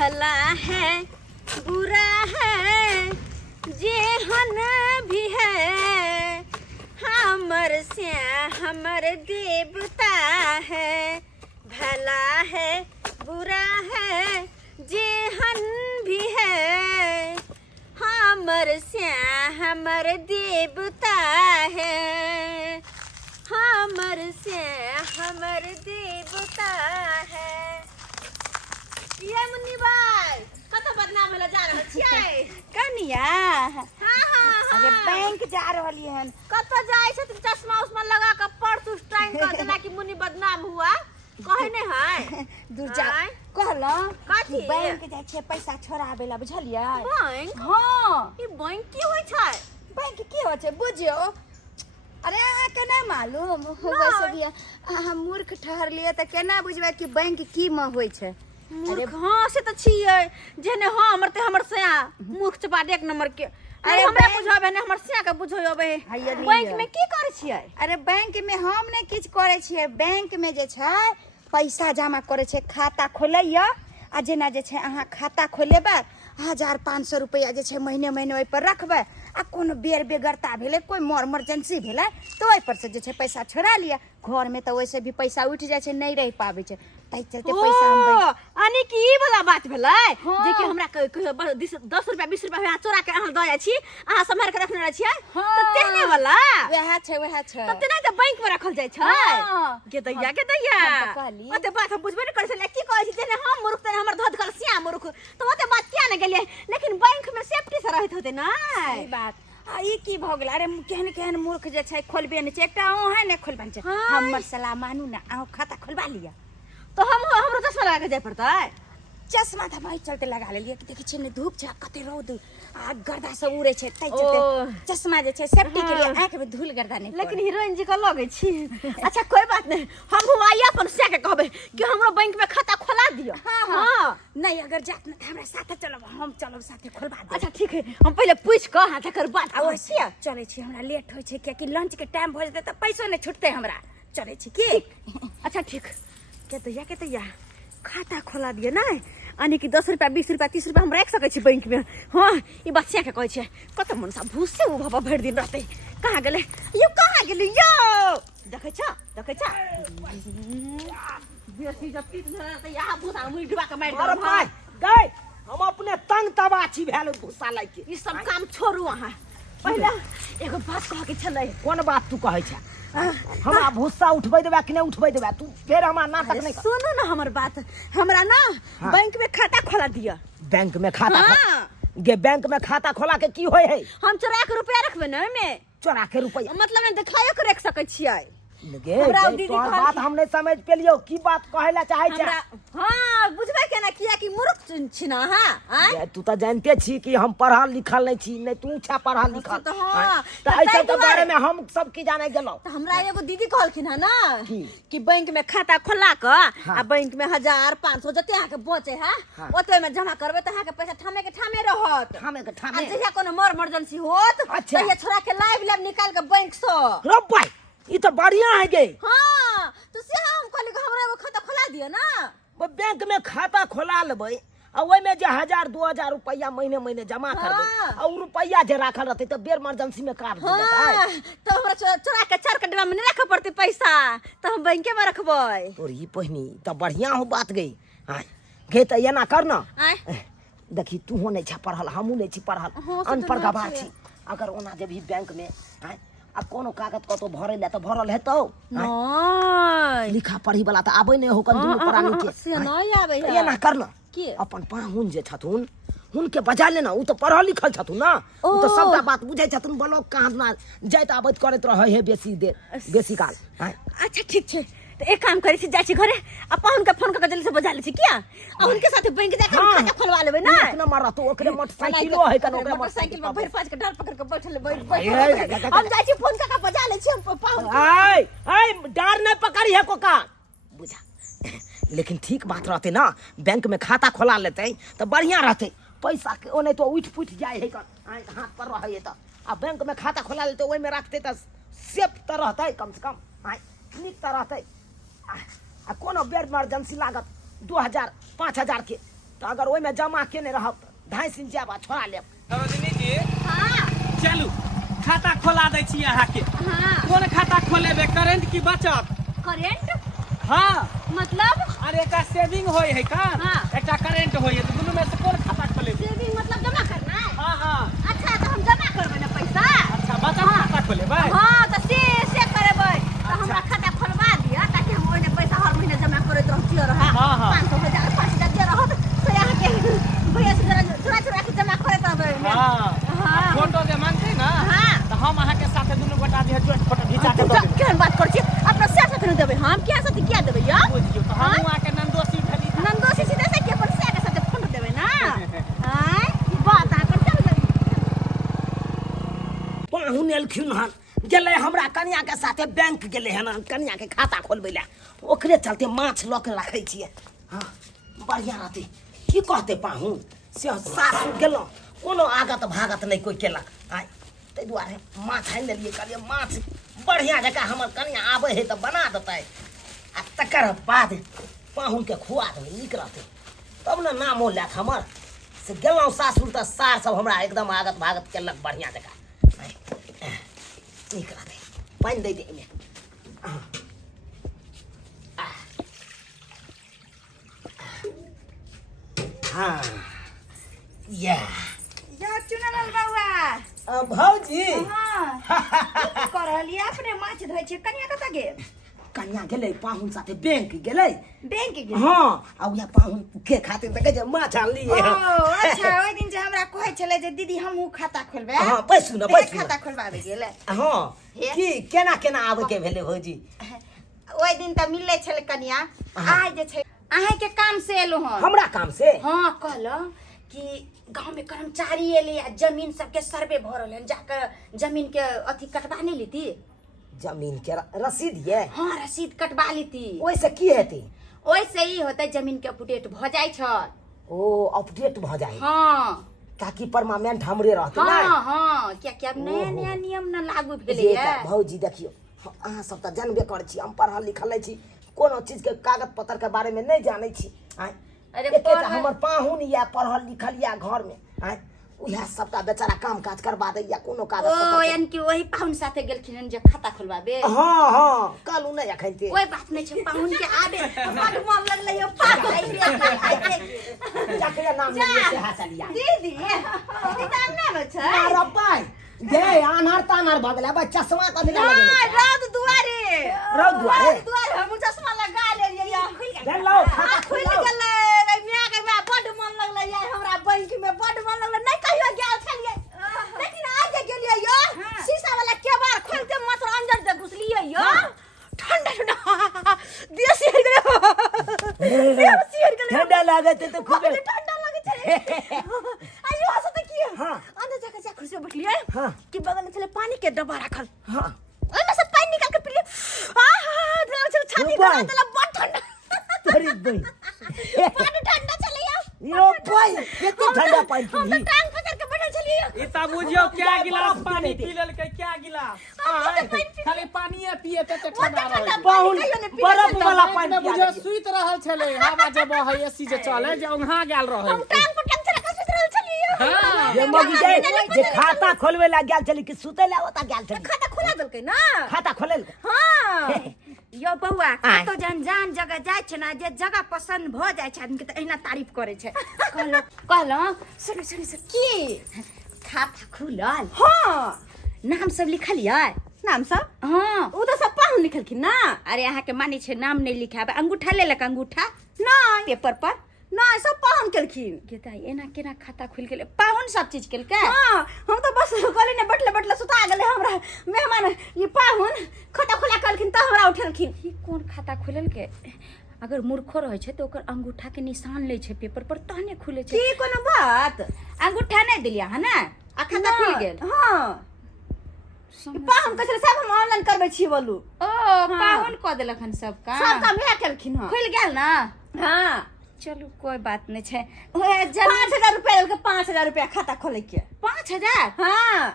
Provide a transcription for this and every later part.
भला है बुरा है जेहन भी है हमर से हमर देवता है। भला है बुरा है जेहन भी है हमर से हमर देवता है। हमर से हमर देवता है। ये मुन्नी भाई कत बदनाम होला जा रहल छियै कनिया। हाँ हाँ हाँ अरे बैंक जा रहली हन। कत जाय छै चश्मा उस्मा लगा के पर्स उस टाइम कर देना कि मुन्नी बदनाम हुआ कहे ने है दूर जा कहलो कथी बैंक जाय छै पैसा छोड़ाबे ला बुझलियै। बैंक हां ई बैंक की होय छै? बैंक की होय छै बुझियो। अरे अहाँ के नहीं मालूम वैसे भी अहाँ मूर्ख ठहर लिए त केना बुझबै कि बैंक की में होय छै। मूर्ख हाँ से त छियै जेने हाँ हमर से मूर्ख चपाट एक नंबर के। अरे हमरा बुझाबे ने हमर से के बुझाबे बैंक में की करे छियै? अरे बैंक में हम ने किछ करे छियै। बैंक में जे छै पैसा जमा करे छै खाता खोलैया आ जेना जे छै अहाँ खाता खोलेबै 1500 रुपया जे छै महीने महीने ओइ पर रखबै आ कोनो बेर बेगरता भेलै कोई इमरजेंसी भेलै तो ओइ पर से जे छै पैसा छोड़ा लिया। घर में तो वैसे भी पैसा उठ जाय छै नहीं रह पाबै छै तै चलते पैसा हम यानी कि ई वाला बात भेलै जे कि हमरा 10 रुपया 20 रुपया चोरा के अहाँ द जाय छी अहाँ सम्हार के रखने रह छियै त तेहने वाला वएह छै त तेना त बैंक में रखल जाय छै। के दैया ओते बात हम बुझबे नै करै छलै की कहै छी जेने हम मूर्ख तेने हमर धध कर सिया मूर्ख त ओते बात किया नै गेलियै लेकिन बैंक में सेफ्टी से रहत होते नै। सही बात ई की भ गेल? अरे केहन केहन मूर्ख जे छै खोलबे नै छै। एकटा ओ है नै खोलबन छै हमर सलाह मानू ना अहाँ खाता खोलबा लिया तो हमरो चश्मा लगा के जाय पड़तै। चश्मा त भाई चलते लगा लेलिए कि देखै छियै ने धूप छै कते रौद आ गर्दा सब उड़े छै तै चलते चश्मा जे छै सेफ्टी के लिए आंख में धूल गर्दा नहीं। लेकिन हीरोइन जी का लगे छी। अच्छा कोई बात नहीं हम आइया अपन से के कहबे कि हमरो बैंक में खाता खोला दियो। हां नहीं अगर जात न हमरा साथे चलब हम चलब साथे खोलबा दे। अच्छा ठीक है हम पहले पूछ क हां तकर बाद अवश्य चले छी हमरा लेट होय छै कि लंच के टाइम भ जेते त पैसो नहीं छूटते हमरा। चले छी की अच्छा ठीक के दैया खाता खोला दिए ना यानी कि 10 रुपया 20 रुपया 30 रुपया हम रख सकै छी बैंक में। हां ई बच्चा के कहै छै कत मन सा भूस से उ बाबा भर दिन रहते कहां गेले यो देखै छ बेसी जति त यहाँ भूसा मुई डुबा के मार अरे भाई गए हम अपने तंग तबाची भेल भूसा लाग के ई सब काम छोड़ू अहाँ पहले एगो बात कह के छलै। कोन बात तू कहै छ? हमरा भूसा उठबै देबा कि नहीं उठबै देबा तू फेर हमरा नाटक नहीं कर। सुनो ना हमर बात हमरा ना बैंक में खाता खोला दिया। बैंक में खाता गे बैंक में खाता खोला के की होय है? हम चोरा के रुपया रखबे ना में चोरा के रुपया मतलब ने देखायो के रख सकै छियै। गे तोहर बात हम नहीं समझ पेलियो की बात कहैला चाहै छ? हां बुझबै केना किया कि मूर्ख छी ना हां तू त जानते छी कि हम पढ़ल लिखल नहीं छी नहीं तू छ पढ़ल लिखल तो हां त ऐसे के बारे में हम सब की जाने गेलो। त हमरा एगो दीदी कहलखिन है ना कि बैंक में खाता खोला क आ बैंक में 1500 जते अहाँ के बचे है ओते में जमा करबे त अहाँ के पैसा ठामे के ठामे रहत। आ जहिया कोनो इमरजेंसी होत तहिया छोरा के लाइव निकाल के बैंक से रो भाई ई तो बढ़िया है गे। हां तो से हम कहली हमरा एगो खाता खोला दियो ना। बैंक में खाता खोला लेबै आ ओइ में जे 1000-2000 रुपया महीने महीने जमा करबै आ उ रुपया जे राखल रहतै त बेर इमरजेंसी में काट देतै। तो हमरा चोरा के चार कटवा में नहीं रख पड़ते पैसा तो हम बैंके में रखबै। तोर ई पहिनी त बढ़िया हो बात गई। हां गे त एना कर न देखी तू हो नहीं छ पढ़ल हमहू नहीं छी पढ़ल अनपढ़ गवार छी अगर ओना जे भी बैंक में अब कोनो कागज कतो भरे ले त भरल हेतौ नहीं लिखा पढ़ी वाला त आबै नै हो कंदू प्राणी के से नहीं आबै है। ये ना करना की अपन पाहुन जे छथुन हुनके बजा लेना उ त पढ़ल लिखल छथुन ना उ त सबटा बात बुझै छथुन ब्लॉक कहां ना जाइत आबैत करैत रहै है बेसी देर बेसी काल। अच्छा ठीक छै तो एक काम करे छी जाय छी घरे आ पाहुन के फोन क के जल्दी से बजा ले छी किया आ उनके साथे बैंक जाके खाता खोलवा लेबै ना। एक नंबर रहतो ओकरे मोटरसाइकिलो है कन ओकरे मोटरसाइकिल में भर पाँच के डाल पकड़ के बैठल हम जाय छी फोन क के बजा ले छी हम पाहुन। डर नहीं पकड़ी है कोका बुझा लेकिन ठीक बात रहते ना बैंक में खाता खोला लेते तो बढ़िया रहते पैसा के ओने तो उठ पुठ जाए है हाथ पर रहे त आ बैंक में खाता खोला लेते ओइ में रखते त सेफ त रहते कम से कम नीक त रहते आ कोनो बेर इमरजेंसी लागत 2000 5000 के तो अगर ओहि में जमा केने रहब 2.5 जाब छोड़ा लेब। सरोजिनी जी हाँ चलू खाता खोला दै छी अहाँ के। हाँ कोन खाता खोलेबे, करेंट की बचत? करेंट हाँ मतलब अरे एकटा सेविंग होय है का, हाँ। एकटा करेंट होय है, तो दोनों में से कोन खाता खोलेबे? सेविंग मतलब जमा करना है। हाँ हाँ अच्छा तो हम जमा करबै ना पैसा। अच्छा बचत खाता खोलेबे। हाँ तो से करबै तो हमरा खाता खोलवा दिया ताकि हम ओइने पैसा हर महीने जमा करैत रहतियो रहा। हाँ, हाँ। 500 1000 5000 जे रहत से अहाँ के भैया से जरा चुरा के जमा करैत रहबै। हाँ हाँ। फोटो जे मांगते ना हाँ। तो हम अहाँ के साथे दुनू गोटा जे जोड़ फोटो घिचा के दऽ देबै। केहन बात कर छी अपना सेट रखने देबै हम क्या साथे किया देबै या बुझियो तो हम वहाँ के नंदोसी भेली। नंदोसी सीधे से के अपन सेट साथे फोटो देबै ना। आय बात आ कर चल पाहुन एलखिन हन, गेलै हमरा कनिया के साथे बैंक गेलै हन कनिया के खाता खोलबै ला। ओकरे चलते माछ लऽ के रखै छियै। हाँ बढ़िया रहतै। की कहतै पाहुन से सासुर गेलहुँ कोनो आगत भागत नहीं कोई केलक। आय ताहि दुआरे माछ आनि लेलियै, कहलियै माछ बढ़िया जकाँ हमर कनिया आबै है तो बना देतै आ तकर बाद पाहुन के खुआ देबै, नीक रहतै तब ने नामो लैत हमर। से गेलहुँ सासुर तऽ सार सब हमरा एकदम आगत भागत केलक बढ़िया जकाँ। आय, नीक रहतै। पानि दै दे एहिमे। हाँ या यो चुनल बउआ। भौजी हाँ की कर रहलिए अपने माछ धोइ छै। कनिया कतऽ गेल? कन्या गेलै पाहुन साथे बैंक गेलै। बैंक गेल? हाँ आ उएह पाहुन के खातिर तऽ कहै छै माछ आनलियै। ओ अच्छा ओइ दिन जे हमरा कहै छले जे दीदी हमहू खाता खोलबै। हाँ पैसू न पैसू खाता खोलबाबे गेलै। हाँ हे? की केना केना आबै के भेलै भौजी? ओइ दिन तऽ मिलै छलै कनिया। आइ जे छै अहाँ के काम से एलो हन। हमरा काम से? हाँ कहलो कि गांव में कर्मचारी एले आ जमीन सबके सर्वे भ रहल है, जाकर जमीन के अथी कटवा नहीं लेती। जमीन के रसीद ये? हाँ रसीद कटवा लेती। ओइसे की हेतै? ओइसे ही होते जमीन के अपडेट भ जाय छ। ओ अपडेट भ जाए। हाँ ताकि परमानेंट हमरे रहतै ना। हाँ हाँ क्या क्या नया ओहो। नया नियम न लागू जे भेलै तऽ है। भौजी देखियो अहाँ सब तऽ जानबे करै छी हम पढ़ल लिखल नहि छी, कोनो चीज के कागज पत्तर के बारे में नहीं जानै छी। आय अरे एकेटा पढ़ल- हमर पाहुन या पढ़ल लिखल या घर में आय उएह सबटा बेचारा काम काज करबा दै या कोनो कागज ओ पत्तर के। यानी कि वही पाहुन साथे गेलखिन हन जे खाता खोलबाबे। हाँ हाँ कालू नहीं अखन ते कोई बात नहीं छै, पाहुन के आबे बड मन लगलै यो पागल आइ जाके नाम लेलिए से हासलिया दीदी दीदी काम नहीं हो छै। अरे पाई गे आनार तानार भगला बा चश्मा कथि ला नहीं लगेले? रौद दुआरे रौद दुआरे? रौद दुआरे हम चश्मा लगा लेलियै या चल लो खाता खुल खोलो। गेलै। मियाँ के मियाँ बड मन लगलै या हमरा बैंक में बड मन लगलै। नहीं कहियो गेल छलियै लेकिन आज जे गेलियै यो शीशा वाला केबाड़ खोलते मात्र अंदर जे घुसलियै यो ठंडा ठंडा देसी हो गेलै। देसी हो गेलै। ठंडा लागत है तो खूब खूब ठंडा लगे छले। आइयो हंसत की हाँ। अंदर जाके जा खुशी बैठलियै हाँ। कि बगल में छले पानी के डब्बा रखल। हाँ ओइमे से पानी निकाल के पीलिए। आहा दिल चल छाती रुपा। गला देला बड ठंडा। तोरी बई पानी ठंडा चले या यो पाई केते ठंडा पानी हम पी तो टांग पकड़ के बैठल छलिए। ई त बुझियो क्या गिलास बर्फ पानी पी पी लेलकै, क्या गिलास पानी पी खाली पानिए पिए ते ठंडा रहै। पाहुन बर्फ वाला पानी में पिया बुझियो लेलियै। सुइत रहल छलै, हवा जे बहै एसी जे चले जे ओंघा गेल रहै। हम टांग पकड़ के रखल छलिए। हाँ। ये मगी जे खाता खोलवे ला गेल छली कि सुते ला ओता गेल छली? खाता खुला देलकै ना। खाता खोलेल? हां यो बउआ आय। कतो जान जगह जाय छै ना, जे जगह पसंद भ जाय छै आदमी के त एहिना तारीफ करे छै। कहलो सुन सुन सुन की खाता खुलल, हां नाम सब लिखलियै? नाम सब हाँ उ तो सब पाहुन लिखलखिन ना। अरे अहाँ के मानी छै नाम नहीं लिखाबे, अंगूठा लेलक अंगूठा नहीं पेपर पर। नहीं सब पाहुन केलखिन। केता एना केना खाता खुल गेलै? पाहुन सब चीज केलकै। हां हम तो बस गली ने बैठले बैठले सुता गेले हमरा मेहमान ये पाहुन खाता खुला करलखिन त हमरा उठेलखिन। ई कोन खाता खुलल के? अगर मूर्खो रहे छै तो ओकर अंगूठा के निशान ले छै पेपर पर तहने खुले छै। की कोनो बात अंगूठा नहीं दिलिया है ना आ खाता खुल गेल। हां पाहुन कहै सब हम ऑनलाइन करबै छी बोलू। ओ पाहुन क देलक हन सब का। सब काम इहे केलखिन हां। खुल गेल ना। हां चलू कोई बात नहीं छै। ओए जब 5000 रुपया लेलकै 5000 रुपया खाता खोले के। 5000 हां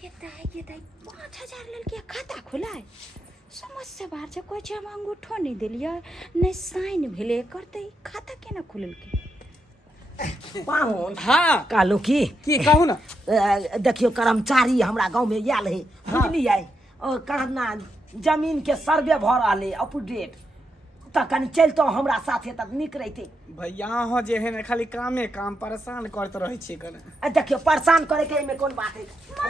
केता 5000 लेल के खाता खुलाय? समझ से बाहर छै। कोई छै हम अंगूठो नहीं देलियै नहीं साइन भेले करते खाता केना खुलल के? पाहुन हाँ कहलू की कहू ना देखियो कर्मचारी हमरा गांव में आयल है बुझलियै और कहना जमीन के सर्वे भऽ रहल है अपडेट त कनि चलतो हमरा साथे त नीक रहिते भैया हो जे है ना खाली कामे काम परेशान करते रहे छी कने देखियो परेशान करे के में कोन बात है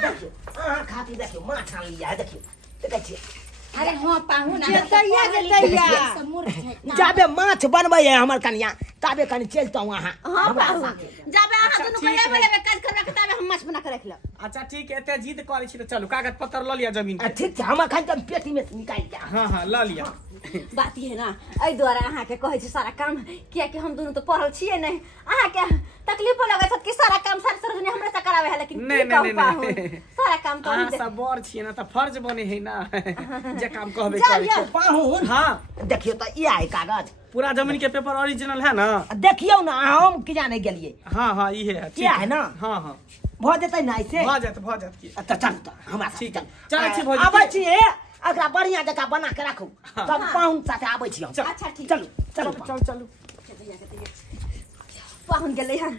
देखियो अहाँ खातिर देखियो माछ आन लिया है देखियो देखै छियै अरे हाँ पाहुन जाबे माछ बनबै है हमर कनिया ताबे कनि चलतो अहाँ हाँ हमरा पाहुन साथे जाबे अहाँ अच्छा, दुनू ठीक के है। लेबे काज करबे के ताबे हम माछ बना के रख लेब अच्छा ठीक है एते जिद करै छी त चलू कागज पत्तर ल लिया जमीन के ठीक छै हम एखन त पेटी में से निकाल के हाँ हाँ ल लिया बात ये है ना एहि दुआरे अहाँ के कहै छी सारा काम कियाकि हम दुनू तो पढ़ल छियै नहीं अहाँ के तकलीफ लगै छै कि सारा काम सारी सरजनी हमरे से करावे है लेकिन नहीं, की कहू नहीं, पाहुन नहीं। सारा काम तो अहाँ सब बड़ छियै ना त फर्ज बने है ना जे काम कहबे चल करै छी पाहुन हाँ देखियो त ई है कागज पूरा जमीन के पेपर ओरिजिनल है ना देखियो ना हम कि जाने गेलिए हाँ हाँ ये है क्या है ना? हाँ हाँ भ जेतै ना ऐसे भ जात की त चल त हमरा साथे ठीक है। चल चलै छी भौजी। आबै छी एकरा बढ़िया जगह बना के राखू तब पाहुन साथे आबै छी हम अच्छा ठीक चलू चलू चलू पाहुन गेलै हन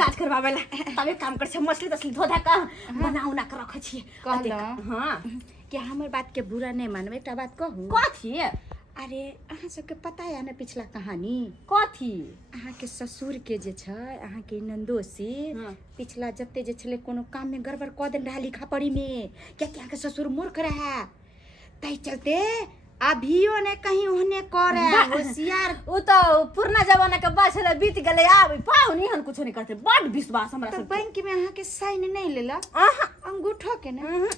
काज करबावे ला तबे काम कर छै मछली तसली धो धा के बना उना के रखै छी हां क्या हमर बात के बुरा नहीं मानबे एकटा बात कहूँ कथी अरे अहाँ सबके पता है ना पिछला कहानी कथी अहाँ के ससुर के जे छै अहाँ के नंदोसी पिछला जते जे छले कोनो काम में गड़बड़ क देन रहा लिखा पढ़ी में क्या क्या के ससुर मूर्ख रहा तै चलते अभियो ने कहीं ओहने करे होशियार ओ तो पुरना जमाना के बात छले बीत गेलै आब पाहुन हन कुछ नहीं करते बड विश्वास हमरा तो सब बैंक में अहाँ के साइन नहीं लेला आहा अंगूठो के ना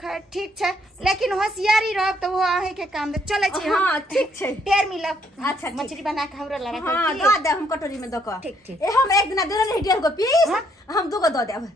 खैर ठीक छै लेकिन होशियारी रहब तो वो अहे के काम दे चले छी हां ठीक छै ढेर मिलब अच्छा ठीक। मछली बना के हमरा ला हां रखल दो दे हम कटोरी में दो क ठीक, ठीक। ए हम एक दिन देले रही 1.5 गो पीस हम 2 गो दो देब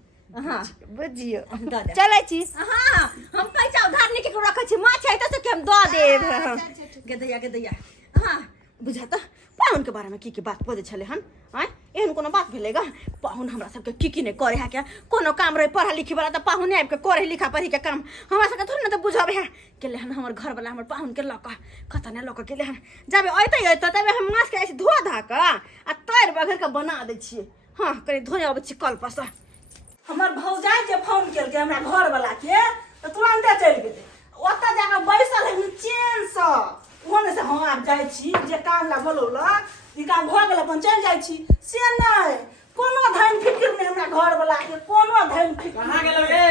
हां बुझियो दो दे चले छी हां हम पैसा उधार नहीं के रखै छी माछ है त से के हम दो देब के दैया हां बुझा त पाहुन के बारे में की बात बजे छले हन आय एहन कोनो बात भेलेगा पाहुन हमरा सबके की नहीं करे है क्या कोनो काम रहे पढ़ा लिखी वाला त पाहुन आबि के करे लिखा पढ़ी के काम हमरा सबके थोड़ी न त बुझाबे है केले हन हमर घर वाला हमर पाहुन के लक कतने लक केले हन जाबे अइते तबे हम माछ के ऐसे धो धा के आ तैर बगर के बना दे छिए हां कनी धोने आबै छी कल पर हमर भौजाई जे फोन केल के हमरा घर वाला के त तुरंते चल गेलै ओता जाके बैसल है चैन से ओने से हम आब जाइ छी जे काम ला बोलौला ई काम भ गेल अपन चल जाइ छी से नहीं कोनो धन फिक्र नहीं हमरा घर वाला के कोनो धन फिक्र कहाँ गेलो रे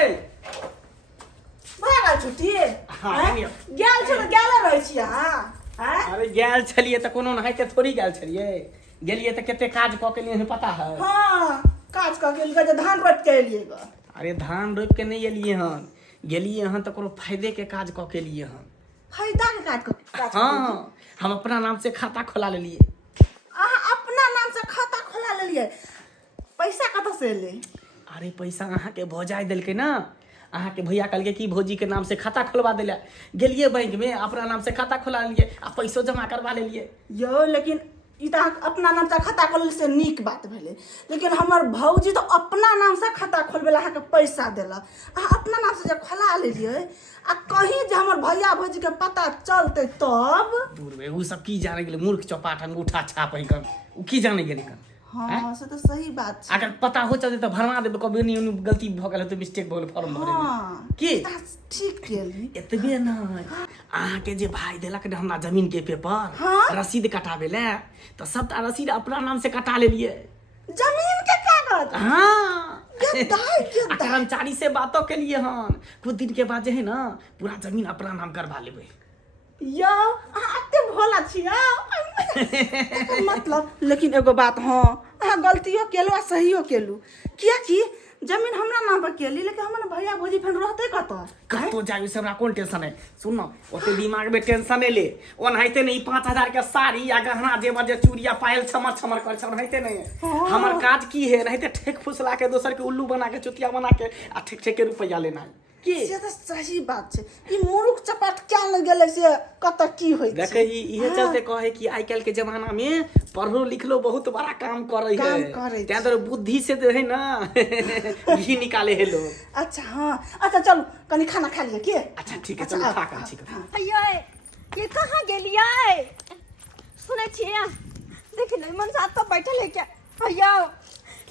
भए छुट्टी हाँ, हैं? गेल छ गेले रहै छी अहाँ हैं अरे गेल छलिए त कोनो नहाइते थोड़ी गेल छलिए गेलिए त केते काज क के लिए पता है हां काज क गेल जे धान रोप के एलिए ग अरे धान रोप के नहीं एलिए हन गेलिए हन त कोनो फायदे के काज क के लिए हन फायदा के काज हाँ हम अपना नाम से खाता खोला लेलिए अहाँ अपना नाम से खाता खोला लेलिए पैसा कतऽ से एले अरे पैसा अहाँ के भौजाई देलकै ना अहाँ के भैया कहलकै कि भौजी के नाम से खाता खोलवा देला गेलिए बैंक में अपना नाम से खाता खोला लिए आ पैसो जमा करवा लेलिए यो लेकिन ई त अपना नाम से खाता खोलल से नीक बात भेलै लेकिन हमर भौजी तो अपना नाम से खाता खोलबेला अहाँ के पैसा देला अहाँ अपना नाम से जे खोला लेलिए आ कहीं जे हमर भैया भौजी के पता चलते तब दूर में उ सब की जाने गेलै मूर्ख चौपाट अंगूठा छाप है कर उ की जाने गेलै कर हाँ से तो सही बात छै अगर पता हो चलते तो भरवा देबे कभी नहीं गलती भ गेल तो मिस्टेक भ गेल फॉर्म भरे हाँ की ठीक केली एतबे नहीं अहाँ के जे भाई देलक ने हमरा जमीन के पेपर हाँ? रसीद कटाबे ले तो सबटा रसीद अपना नाम से कटा लेलिए जमीन के कागज हाँ दाई के आ कर्मचारी से बातों के लिए हन कुछ दिन के बाद जे है ना पूरा जमीन अपना नाम करवा लेबे यो अहाँ एते भोला छियै मतलब लेकिन एगो बात हाँ अहाँ गलतियो केलू आ सहियो केलू किया कि जमीन हमरा नाम पर केली लेकिन हमर भैया भौजी फेन रहते कतऽ कतो जाय से हमरा कोन टेंशन है सुन ना ओते दिमाग में टेंशन ले ओनाहिते नहीं 5000 के साड़ी या गहना जेवर जे चूड़िया पायल छमर छमर कर छ ओनाहिते नहीं हमर काज की है नहीं ठेक फुसला के दोसर के उल्लू बना के चुतिया बना के आ ठेक ठेक के रुपया लेना की से तो सही बात छै ई मूर्ख चपाट क्या लग गेलै से कतऽ की होय छै देखे इहे चलते कहे कि आई काल के जमाना में पढ़लो लिखलो बहुत बड़ा काम करे काम है करे छै। त्या तर बुद्धि से तो है ना घी निकाले है लोग अच्छा हाँ अच्छा चलू कनी खाना खा लिया के अच्छा ठीक है चलो खा कर ठीक है अये ये कहाँ गेलियै सुनै छियै देखि नै मन साथ तो बैठल है क्या अयो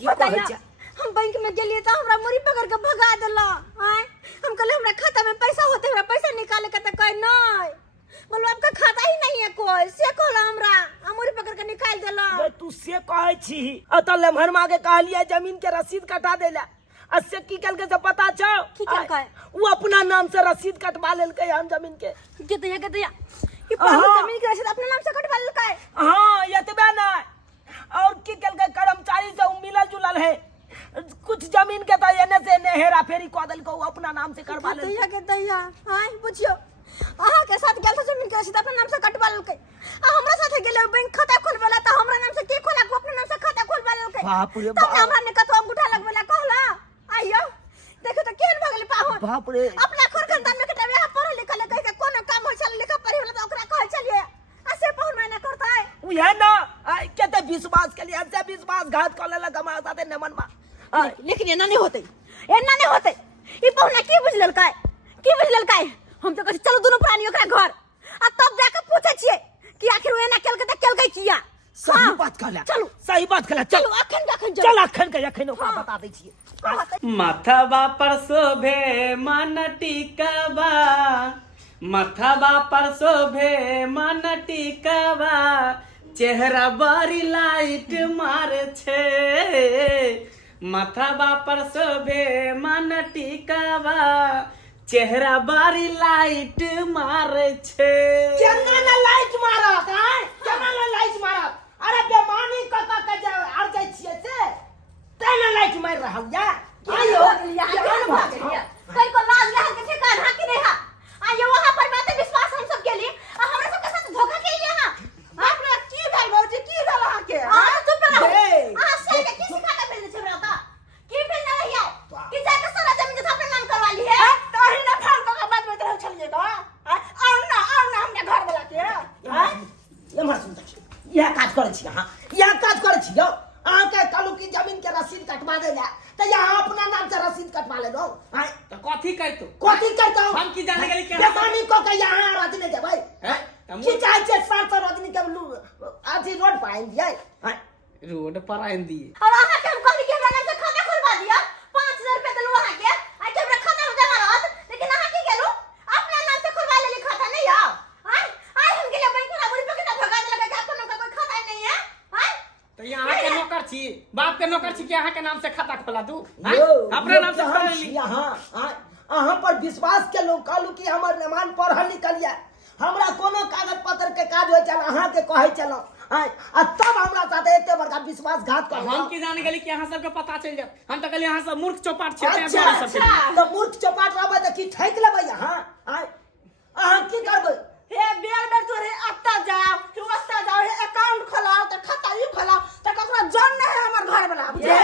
बताइए हम बैंक में गेलिए तो हमरा मुरी पकड़ के भगा देला आय हम कहले हमरा खाता में पैसा होते हमरा पैसा निकाले के त कह नहीं बोलो आपका खाता ही नहीं है कोई से कहला हमरा मुरी पकड़ के निकाल देला बे तू से कहै छी अत लमहर मागे कहलिए जमीन के रसीद कटा देला अससे की कल के से पता छौ की कल का वो अपना नाम से रसीद कटवा लेलकै हम जमीन के के दैया कि पाहु जमीन के रसीद अपने नाम से कटवा लेलकै हां एतबे ना और की कल के कर्मचारी से मिलल जुलल है कुछ जमीन के त एने से ने हेरा फेरी क देलको अपना नाम से करवा ले के दैया हां बुझियो अहाँ के साथ गेल जमीन के रसीद अपने नाम से कटवा लेलकै आ हमरा साथे गेल बैंक खाता खोलवाला त हमरा नाम से के खोला को अपने नाम से खाता खोलवा लेलकै बाप रे बाप हमरा ने कतो अंगूठा लगवेला कहला आइयो देखो त केन भगले पाहो बाप रे अपना खोर खानदान में कटा यहाँ पढ़ लिखल कह के कोनो काम हो चल लिखा पढ़ी वाला त ओकरा कह चलिए ऐसे पहुन मैंने करता है उहे ना केते विश्वास के लिए ऐसे विश्वासघात कर लेला गमा साथे न मनबा लेकिन एना नहीं होते ई पहुना की बुझलल काय हम तो कह चलो दोनों प्राणी ओकरा घर आ तब जाके पूछे छिए कि आखिर एना केल के त केल गई किया सही बात कहला चलो सही बात कहला चलो अखन चल अखन ओकरा बता दै छिए मथवा पर शोभे मन टिकवा मथवा पर शोभे मन टिकवा चेहरा बड़ी लाइट मारे छे मथवा पर शोभे मन टिकवा चेहरा बड़ी लाइट मारे छे केना ना लाइट मारत केना ना लाइट मारत अरे बेमानी क आ जाय छिए से तेना लाइट मार रहल या आइयो यहाँ भाग गया कहीं को लाज लहर के ठिकाना हां कि नहीं हां आइयो वहां पर बातें विश्वास हम सब के लिए और हमरा सब के साथ धोखा के लिए हां आपने की भाई बाबूजी की दला के हां तू पे हां से के किसी खाता भेज दे हमरा ता की भेज ना रहिया कि जाके सारा जमीन जो अपने नाम करवा ली है तो ही ना फाल का बात में रह चलिए तो और ना हमने घर वाला के हां ये मत सुन यह काज करे छी यह काज करे छी अहाँ के कहलू की जमीन के रसीद कटवा दे जा तो यहाँ अपना नाम से रसीद कटवा ले दो तो कथी करतो हम की जाने गेली के बेमानी को के यहाँ रजनी दे भाई की चाहे छे 700 रजनी के आधी रोड पर आइन दिए रोड पर आइन दिए और अहाँ के हम कहली कि हमरा नाम से खाता खुलवा दिया 5000 रुपया देलु अहाँ के आई के हमरा खाता में जमा रहत लेकिन अहाँ की गेलु अपना नाम से खुलवा लेली खाता नहीं है आई हम गेले बैंक में मुरी पे के भगा देलक कि आपको कोई खाता नहीं है तो यहाँ के नौकर छी बाप के नौकर छी कि यहाँ के नाम से खाता खोला दू अपने नाम से खोला ली अहाँ पर विश्वास के लोग कहलू कि हमर मेहमान पढ़ल लिखल या हमरा कोनो कागज पत्र के काज होय चल अहाँ के कहै चलो आ तब हमरा साथे एते बड़का विश्वासघात कर हम की जान गेली कि यहाँ सबके पता चल जात हम तो कहली यहाँ सब मूर्ख चौपाट छे तो मूर्ख चौपाट रहबै त की ठैक लेबै अहाँ की करबै हे बेर तोरे अत्ता जाओ तू अत्ता जाओ अकाउंट खोलाओ त खाता ही खोलाओ त ककरो जन नहीं है हमर घर वाला बुझे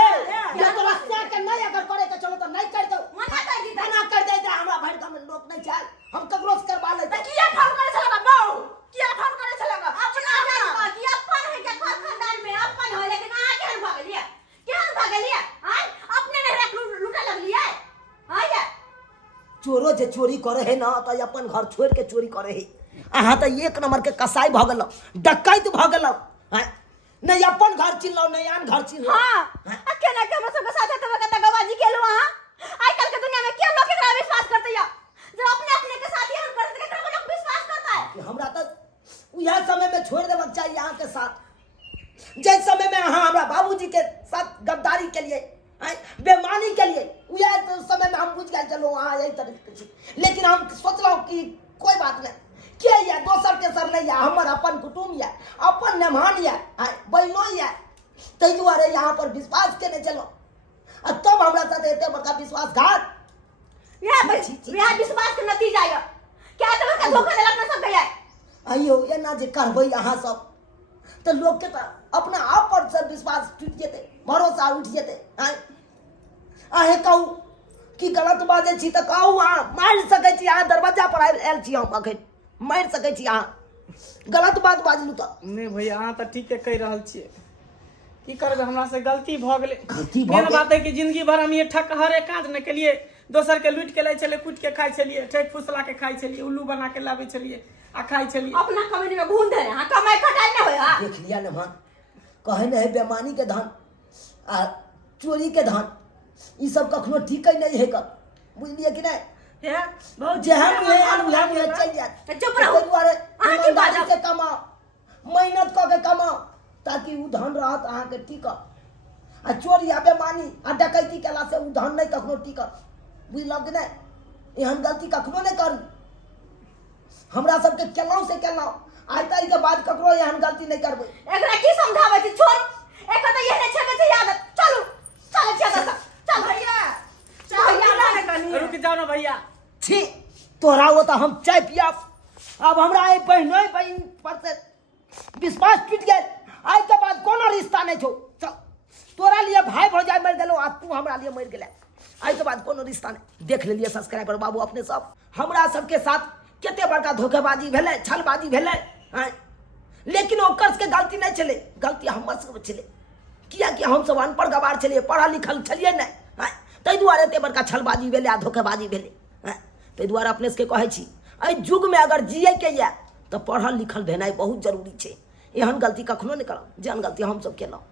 ये तो रस्ता के नहीं अगर करे के चलो तो नहीं कर दो मना कर दे हमरा भर का में लोग नहीं चल हम ककरो से करवा ले त किया फोन करे छलगा बाऊ किया फोन करे छलगा अपना जान कि अपन है के घर खानदान में अपन हो लेकिन आ केन भागलिए अपने ने रख लूटा लगलिए ये चोरो जे चोरी करे है ना तो अपन घर छोड़ के चोरी करे है अहाँ तो एक नंबर के कसाई भ गेल डकैत भ गेल नहीं अपन घर चिन्हलो नहीं आन घर चिन्हलो हां अकेला के हम सब के साथ तब कत गवाजी गेलु हां आज कल के दुनिया में के लोग केकरा विश्वास करते या जब अपने के साथ ही हम करते केकरा को लोग विश्वास करता है हमरा तो उया समय में छोड़ देबक चाहिए यहाँ के साथ जिस समय में अहाँ हमरा बाबूजी के साथ गद्दारी के लिए बेमानी के लिए उया तो समय में हम बुझ गए चलो वहाँ यही तरीके लेकिन हम सोचलो कि कोई बात नहीं के या दोसर तेसर नहीं या हमर अपन कुटुम्ब या अपन मेहमान या बहनो या तै दुआरे यहाँ पर विश्वास के नहीं चलो तब हमरा साथ एते बड़का विश्वासघात यह विश्वास के नतीजा है क्या तब का धोखा देलक न सब गया अयो एना जे करबै अहाँ सब तो लोग के अपना आप पर से विश्वास टूट जेते भरोसा उठ जेते आहे कहू कि गलत बाजे छी त कहू अहाँ मार सकै छी अहाँ दरवाजा पर आयल छी हम अखन मार सकै छी अहाँ गलत बात बाजलू त नहीं भैया अहाँ तो ठीक कह रहल छिए की करबे हमरा से गलती भ गेलै गलती भ मेन बात है कि जिंदगी भर हम ये ठक हरे काज न के लिए दोसर के लूट के लै छले कूट के खाइ छलिए ठेक फुसला के खाइ छलिए उल्लू बना के लाबै छलिए आ खाइ छलिए अपना कमाई में घून दे हां कमाई खटाई न होय हां देख लिया न मन कहे न है बेमानी के धन आ चोरी के धन ई सब कखनो ठीक नहीं है कर बुझलिए कि नहीं हे बहुत जेहन मुहे चल जात तो चुप रहो। दुआरे अहाँ की बाजब? से कमाओ मेहनत क के कमाओ ताकि उ धन रहत अहाँ के टिक आ चोरी आ बेमानी आ डकैती केला से उ धन नहीं कखनो टिक बुझलौ कि नहीं एहन गलती कखनो नहीं करू हमरा सबके केलौ से केलौ आइ तारी के बाद ककरो एहन गलती नहीं करबै एकरा की समझाबै छी छोड़ एक तो ये छे के याद चलू चल छे चल भैया ना कनी रुक जाओ ना भैया छी तोरा वो तो हम चाय पियाब अब हमरा आई बहन पर से विश्वास टूट गए आज के बाद कोनो रिश्ता नहीं छो चल तोरा लिए भाई भौजाई मर गेलो आ तू हमरा लिए मर गेले आज के बाद कोनो रिश्ता नहीं देख लेलिए सब्सक्राइबर बाबू अपने सब हमरा सबके साथ केते बड़का धोखेबाजी भेले छलबाजी भेले हैं लेकिन ओकर के गलती नहीं चले गलती हमर सब चले किया कि हम सब अनपढ़ गवार चलिए पढ़ा लिखल चलिए नहीं हैं तै दुआरे एते बड़का छलबाजी भेले आ धोखेबाजी भेले हैं तै दुआरे अपने से कहै छी एहि युग में अगर जिए के या तो पढ़ल लिखल भेनाइ बहुत जरूरी छै एहन गलती कखनो नहीं करब जेहन गलती हम सब केलहुँ।